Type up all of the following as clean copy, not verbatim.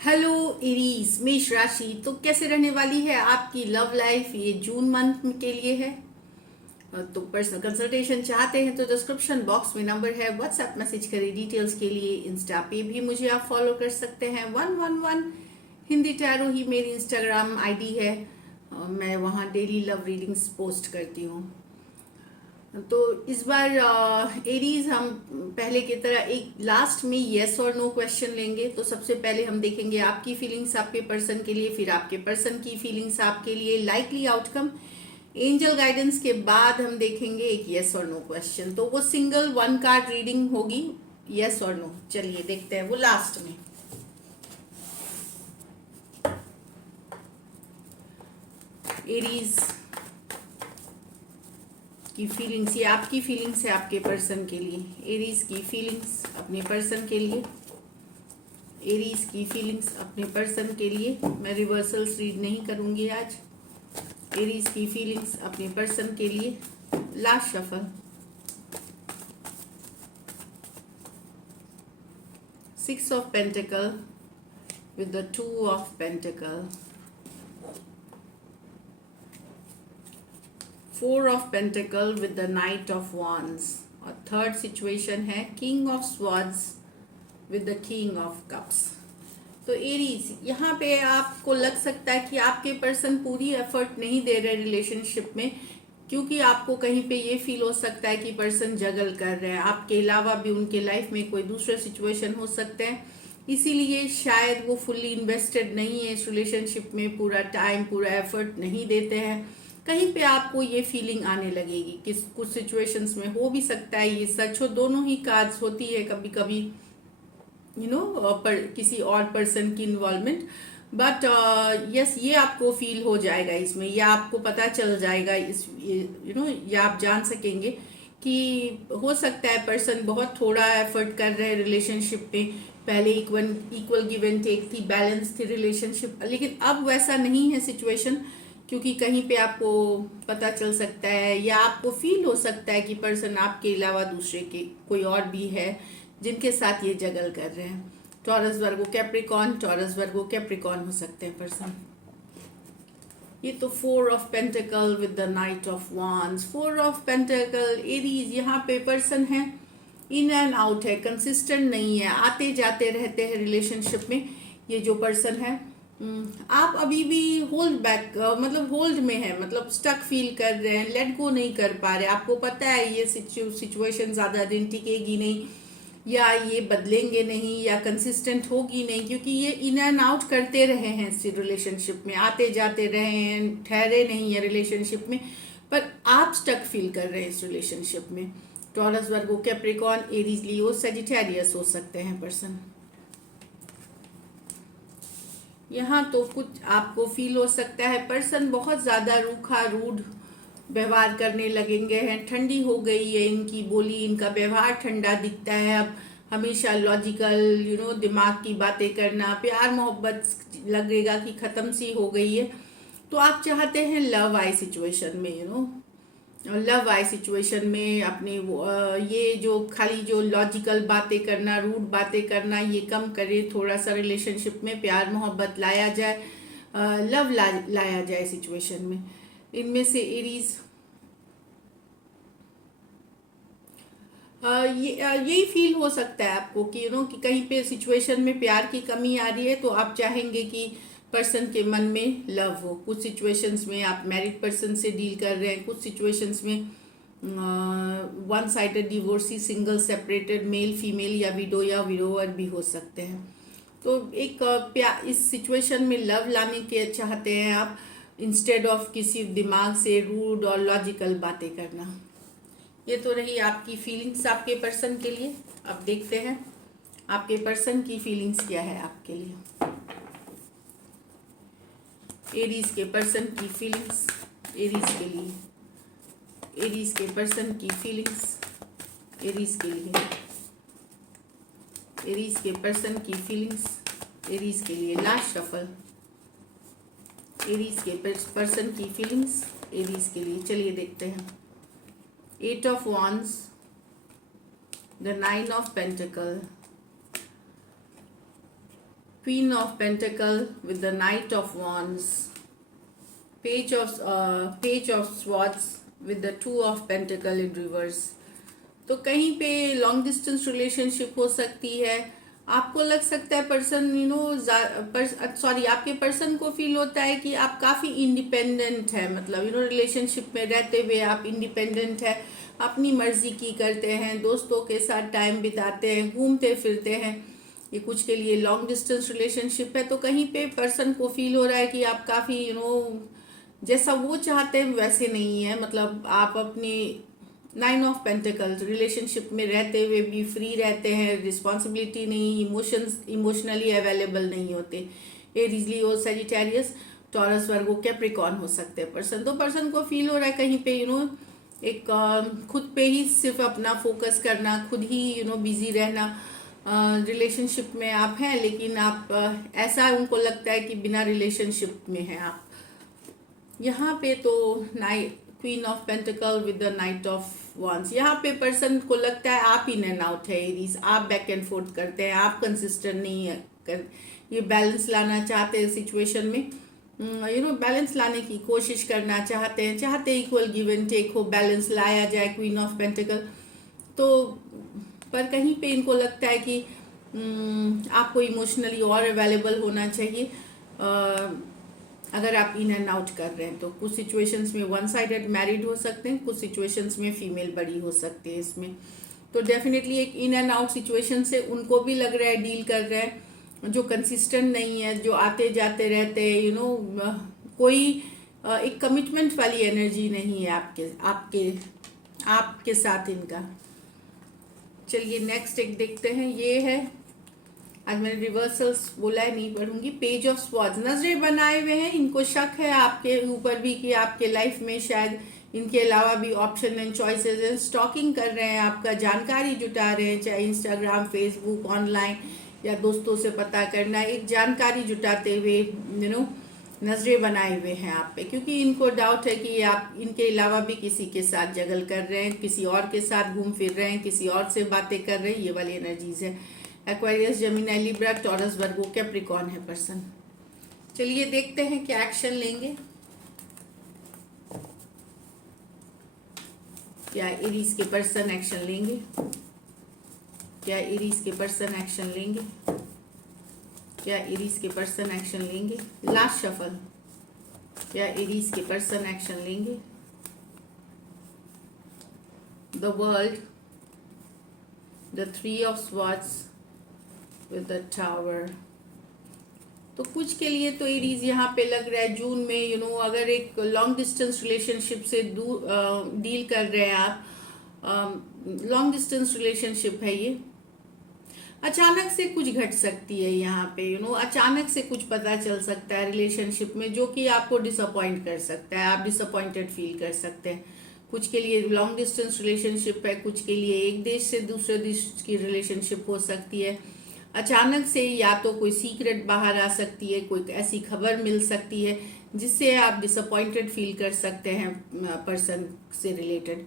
Hello इरीज मेष राशि। तो कैसे रहने वाली है आपकी लव लाइफ ये जून मंथ के लिए है। तो पर्सनल कंसल्टेशन चाहते हैं तो डिस्क्रिप्शन बॉक्स में नंबर है, व्हाट्सएप मैसेज करें डिटेल्स के लिए। इंस्टा पे भी मुझे आप फॉलो कर सकते हैं, 111 हिंदी टैरो ही मेरी इंस्टाग्राम आईडी है। मैं वहाँ डेली लव रीडिंग्स पोस्ट करती हूँ। तो इस बार एरीज हम पहले की तरह एक लास्ट में यस और नो क्वेश्चन लेंगे। तो सबसे पहले हम देखेंगे आपकी फीलिंग्स आपके पर्सन के लिए, फिर आपके पर्सन की फीलिंग्स आपके लिए, लाइकली आउटकम, एंजल गाइडेंस के बाद हम देखेंगे एक यस और नो क्वेश्चन। तो वो सिंगल वन कार्ड रीडिंग होगी, यस और नो। चलिए देखते हैं वो लास्ट में। एरीज की फीलिंग्स, ये आपकी फीलिंग्स है आपके पर्सन के लिए। एरीज की फीलिंग्स अपने पर्सन के लिए, एरीज की फीलिंग्स अपने पर्सन के लिए। मैं रिवर्सल्स रीड नहीं करूंगी आज। एरीज की फीलिंग्स अपने पर्सन के लिए। Last shuffle. 6 of pentacle with the 2 of pentacle, 4 of pentacle with the night of wands, और थर्ड सिचुएशन है king of swords with the king of cups. तो एरीज, यहाँ पे आपको लग सकता है कि आपके पर्सन पूरी एफर्ट नहीं दे रहे रिलेशनशिप में, क्योंकि आपको कहीं पे ये फील हो सकता है कि पर्सन जगल कर रहे हैं। आपके अलावा भी उनके लाइफ में कोई दूसरा सिचुएशन हो सकते हैं, इसीलिए शायद वो फुल्ली इन्वेस्टेड नहीं है इस रिलेशनशिप में, पूरा टाइम पूरा एफर्ट नहीं देते हैं। कहीं पे आपको ये फीलिंग आने लगेगी कि कुछ सिचुएशंस में हो भी सकता है ये सच हो। दोनों ही कार्ड्स होती है कभी कभी, पर किसी और पर्सन की इन्वॉल्वमेंट। बट यस, ये आपको फील हो जाएगा इसमें, या आपको पता चल जाएगा इस या आप जान सकेंगे कि हो सकता है पर्सन बहुत थोड़ा एफर्ट कर रहे हैं रिलेशनशिप पे। पहले इक्वल गिव एंड टेक थी, बैलेंस थी रिलेशनशिप, लेकिन अब वैसा नहीं है सिचुएशन। क्योंकि कहीं पे आपको पता चल सकता है या आपको फील हो सकता है कि पर्सन आपके अलावा दूसरे के कोई और भी है जिनके साथ ये जगल कर रहे हैं। Taurus Virgo Capricorn, Taurus Virgo Capricorn हो सकते हैं पर्सन। ये तो 4 of pentacle with the night of wands, 4 of pentacle Aries. यहाँ पे पर्सन है, इन एंड आउट है, कंसिस्टेंट नहीं है, आते जाते रहते हैं रिलेशनशिप में। ये जो पर्सन है, आप अभी भी होल्ड बैक, मतलब होल्ड में है, मतलब स्टक फील कर रहे हैं, लेट गो नहीं कर पा रहे। आपको पता है ये सिचुएशन ज्यादा दिन टिकेगी नहीं, या ये बदलेंगे नहीं, या कंसिस्टेंट होगी नहीं, क्योंकि ये इन एंड आउट करते रहे हैं इस रिलेशनशिप में, आते जाते रहे हैं, ठहरे नहीं है रिलेशनशिप में। पर आप स्टक फील कर रहे हैं इस रिलेशनशिप में। Taurus Virgo Capricorn Aries Leo Sagittarius हो सकते हैं पर्सन। यहाँ तो कुछ आपको फील हो सकता है पर्सन बहुत ज्यादा रूखा रूड व्यवहार करने लगेंगे हैं, ठंडी हो गई है इनकी बोली, इनका व्यवहार ठंडा दिखता है अब। हमेशा लॉजिकल दिमाग की बातें करना, प्यार मोहब्बत लगेगा कि खत्म सी हो गई है। तो आप चाहते हैं लव आई सिचुएशन में, लव आई सिचुएशन में अपने ये जो खाली जो लॉजिकल बातें करना, रूड बातें करना, ये कम करे। थोड़ा सा रिलेशनशिप में प्यार मोहब्बत लाया जाए, लव लाया जाए सिचुएशन में। इनमें से एरीज यही फील हो सकता है आपको कि कि कहीं पे सिचुएशन में प्यार की कमी आ रही है, तो आप चाहेंगे कि पर्सन के मन में लव हो। कुछ सिचुएशंस में आप मैरिड पर्सन से डील कर रहे हैं, कुछ सिचुएशंस में one sided divorcee, single separated, male female, या विडो या विडोवर भी हो सकते हैं। तो एक इस सिचुएशन में लव लाने के चाहते हैं आप, इंस्टेड ऑफ किसी दिमाग से रूड और लॉजिकल बातें करना। ये तो रही आपकी फीलिंग्स आपके पर्सन के लिए। अब देखते हैं आपके पर्सन की फीलिंग्स क्या है आपके लिए। एरीज के पर्सन की फीलिंग्स एरीज के लिए, एरीज के पर्सन की फीलिंग्स एरीज के लिए, एरीज के पर्सन की फीलिंग्स एरीज के लिए। लास्ट शफल, एरीज के पर्सन की फीलिंग्स एरीज के लिए। चलिए देखते हैं। 8 of wands, the 9 of pentacle, Queen of Pentacle with the Knight of Wands, Page of Swords with the Two of Pentacle in reverse. तो कहीं पे लॉन्ग डिस्टेंस रिलेशनशिप हो सकती है। आपको लग सकता है पर्सन सॉरी आपके पर्सन को फील होता है कि आप काफ़ी इंडिपेंडेंट है, मतलब रिलेशनशिप में रहते हुए आप इंडिपेंडेंट है, अपनी मर्जी की करते हैं, दोस्तों के साथ टाइम बिताते हैं, घूमते फिरते हैं। ये कुछ के लिए लॉन्ग डिस्टेंस रिलेशनशिप है। तो कहीं पे पर्सन को फील हो रहा है कि आप काफ़ी जैसा वो चाहते हैं वैसे नहीं है, मतलब आप अपनी 9 ऑफ पेंटिकल्स रिलेशनशिप में रहते हुए भी फ्री रहते हैं, रिस्पॉन्सिबिलिटी नहीं, इमोशनली अवेलेबल नहीं होते। एरीज, लियो, सैजिटेरियस, टॉरस, वर्गो, कैप्रिकॉर्न हो सकते हैं पर्सन। तो पर्सन को फील हो रहा है कहीं पे एक खुद पे ही सिर्फ अपना फोकस करना, खुद ही बिजी रहना। रिलेशनशिप में आप हैं लेकिन आप ऐसा उनको लगता है कि बिना रिलेशनशिप में हैं आप। यहाँ पे तो queen of pentacle with the night of wands, यहाँ पे पर्सन को लगता है आप इन एंड आउट है एरीज, आप बैक एंड फोर्थ करते हैं, आप कंसिस्टेंट नहीं है ये बैलेंस लाना चाहते हैं सिचुएशन में, बैलेंस लाने की कोशिश करना चाहते इक्वल गिव एंड टेक हो, बैलेंस लाया जाए क्वीन ऑफ पेंटिकल। तो पर कहीं पे इनको लगता है कि आपको इमोशनली और अवेलेबल होना चाहिए अगर आप इन एंड आउट कर रहे हैं। तो कुछ सिचुएशंस में वन साइडेड मैरिड हो सकते हैं, कुछ सिचुएशंस में फीमेल बड़ी हो सकती है इसमें। तो डेफिनेटली एक इन एंड आउट सिचुएशन से उनको भी लग रहा है, डील कर रहे हैं, जो कंसिस्टेंट नहीं है, जो आते जाते रहते हैं, कोई एक कमिटमेंट वाली एनर्जी नहीं है आपके साथ इनका। चलिए नेक्स्ट एक देखते हैं, ये है, आज मैंने रिवर्सल्स बोला है नहीं पढ़ूंगी। पेज ऑफ स्वॉर्ड्स, नजरें बनाए हुए हैं, इनको शक है आपके ऊपर भी कि आपके लाइफ में शायद इनके अलावा भी ऑप्शन एंड चॉइसेस हैं, स्टॉकिंग कर रहे हैं, आपका जानकारी जुटा रहे हैं, चाहे इंस्टाग्राम, फेसबुक, ऑनलाइन या दोस्तों से पता करना, एक जानकारी जुटाते हुए नजरें बनाए हुए हैं आप पे, क्योंकि इनको डाउट है कि आप इनके अलावा भी किसी के साथ जगल कर रहे हैं, किसी और के साथ घूम फिर रहे हैं, किसी और से बातें कर रहे हैं, ये वाली एनर्जीज है। एक्वेरियस, जेमिनी, लिब्रा, टॉरस, वर्गो, कैप्रिकॉर्न है पर्सन। चलिए देखते हैं क्या एक्शन लेंगे, क्या एरीज के पर्सन एक्शन लेंगे, क्या एरीज के पर्सन एक्शन लेंगे, क्या एरीज के पर्सन एक्शन लेंगे। लास्ट शफल, क्या एरीज के पर्सन एक्शन लेंगे। The world, the 3 of swords with the tower. तो कुछ के लिए तो एरीज यहाँ पे लग रहा है जून में अगर एक लॉन्ग डिस्टेंस रिलेशनशिप से डील कर रहे हैं आप, लॉन्ग डिस्टेंस रिलेशनशिप है ये, अचानक से कुछ घट सकती है यहाँ पे अचानक से कुछ पता चल सकता है रिलेशनशिप में जो कि आपको डिसअपॉइंट कर सकता है, आप डिसअपॉइंटेड फील कर सकते हैं। कुछ के लिए लॉन्ग डिस्टेंस रिलेशनशिप है, कुछ के लिए एक देश से दूसरे देश की रिलेशनशिप हो सकती है। अचानक से या तो कोई सीक्रेट बाहर आ सकती है, कोई ऐसी खबर मिल सकती है जिससे आप डिसअपॉइंटेड फील कर सकते हैं पर्सन से रिलेटेड।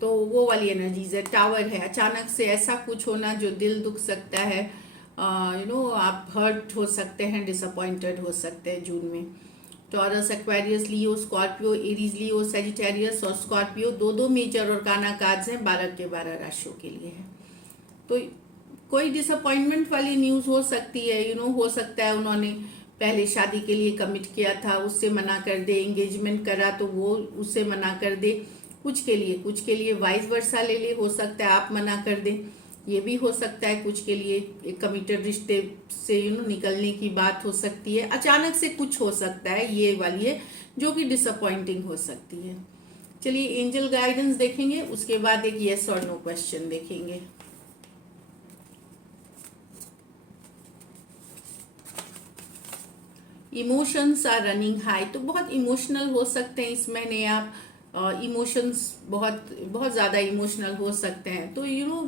तो वो वाली एनर्जीज है। टावर है, अचानक से ऐसा कुछ होना जो दिल दुख सकता है, आप हर्ट हो सकते हैं, डिसअपॉइंटेड हो सकते हैं जून में। टॉरस, एक्वेरियस, लियो, स्कॉर्पियो, एरीज, लियो, सैजिटेरियस और स्कॉर्पियो दो मेजर और काना कार्ड्स हैं, 12 के 12 राशियों के लिए है। तो कोई डिसअपॉइंटमेंट वाली न्यूज़ हो सकती है, हो सकता है उन्होंने पहले शादी के लिए कमिट किया था, उससे मना कर दे, एंगेजमेंट करा तो वो उससे मना कर दे। कुछ के लिए वाइस वर्सा ले ले, हो सकता है आप मना कर दें, ये भी हो सकता है। कुछ के लिए एक कमिटेड रिश्ते से निकलने की बात हो सकती है, अचानक से कुछ हो सकता है, ये वाली है जो कि डिसअपॉइंटिंग हो सकती है। चलिए एंजल गाइडेंस देखेंगे, उसके बाद एक येस और नो क्वेश्चन देखेंगे। इमोशंस आर रनिंग हाई, तो बहुत इमोशनल हो सकते हैं इस महीने आप, इमोशंस बहुत ज़्यादा इमोशनल हो सकते हैं। तो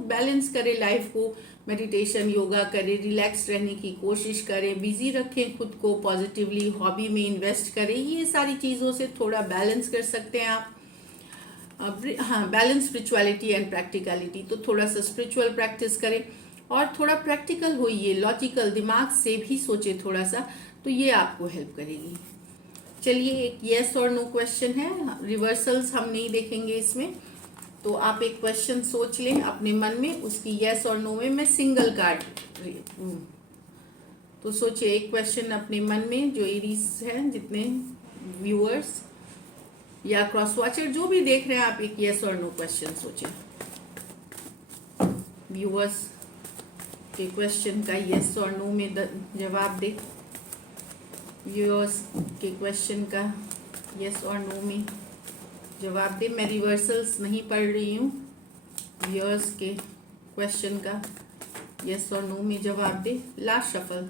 बैलेंस करें लाइफ को, मेडिटेशन, योगा करें, रिलैक्स रहने की कोशिश करें, बिजी रखें खुद को, पॉजिटिवली हॉबी में इन्वेस्ट करें, ये सारी चीज़ों से थोड़ा बैलेंस कर सकते हैं आप। हाँ, बैलेंस स्पिरिचुअलिटी एंड प्रैक्टिकलिटी, तो थोड़ा सा स्पिरिचुअल प्रैक्टिस करें और थोड़ा प्रैक्टिकल होइए, लॉजिकल, दिमाग से भी सोचे थोड़ा सा, तो ये आपको हेल्प करेगी। चलिए, एक यस और नो क्वेश्चन है, रिवर्सल्स हम नहीं देखेंगे इसमें। तो आप एक क्वेश्चन सोच लें अपने मन में, उसकी यस और नो में मैं सिंगल कार्ड। तो सोचिए एक क्वेश्चन अपने मन में, जो एरीज हैं, जितने व्यूअर्स या क्रॉस वॉचर जो भी देख रहे हैं, आप एक यस और नो क्वेश्चन सोचें। व्यूअर्स के क्वेश्चन का यस और नो में जवाब दे। व्यूअर्स के क्वेश्चन का यस और नो में जवाब दे। मैं रिवर्सल्स नहीं पढ़ रही हूँ। व्यूअर्स के क्वेश्चन का यस और नो में जवाब दे। Last shuffle.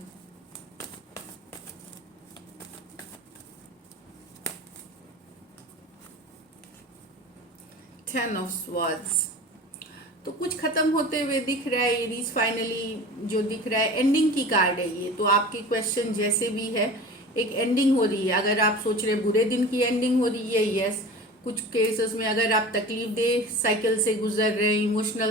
Ten of swords. तो कुछ खत्म होते हुए दिख रहा है, एरीज फाइनली जो दिख रहा है, एंडिंग की कार्ड है ये। तो आपकी क्वेश्चन जैसे भी है, एक एंडिंग हो रही है। अगर आप सोच रहे बुरे दिन की एंडिंग हो रही है, यस। कुछ केसेस में अगर आप तकलीफ दे साइकिल से गुजर रहे हैं इमोशनल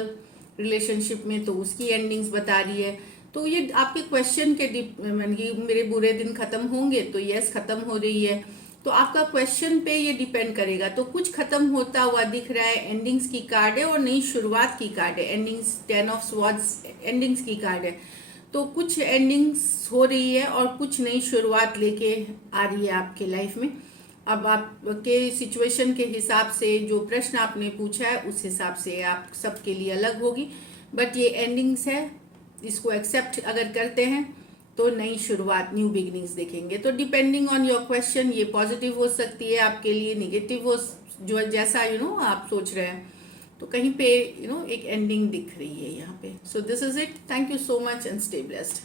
रिलेशनशिप में, तो उसकी एंडिंग्स बता रही है। तो ये आपके क्वेश्चन के मेरे बुरे दिन खत्म होंगे, तो यस खत्म हो रही है। तो आपका क्वेश्चन पे ये डिपेंड करेगा। तो कुछ खत्म होता हुआ दिख रहा है, एंडिंग्स की कार्ड है और नई शुरुआत की कार्ड है। एंडिंग्स, 10 ऑफ स्वॉर्ड्स एंडिंग्स की कार्ड है। तो कुछ एंडिंग्स हो रही है और कुछ नई शुरुआत लेके आ रही है आपके लाइफ में। अब आपके सिचुएशन के हिसाब से, जो प्रश्न आपने पूछा है उस हिसाब से आप सबके लिए अलग होगी, बट ये एंडिंग्स है। इसको एक्सेप्ट अगर करते हैं तो नई शुरुआत, न्यू बिगिनिंग्स देखेंगे। तो डिपेंडिंग ऑन योर क्वेश्चन, ये पॉजिटिव हो सकती है आपके लिए, निगेटिव हो, जो जैसा आप सोच रहे हैं। तो कहीं पे एक एंडिंग दिख रही है यहाँ पे। So this is it. Thank you so much and stay blessed.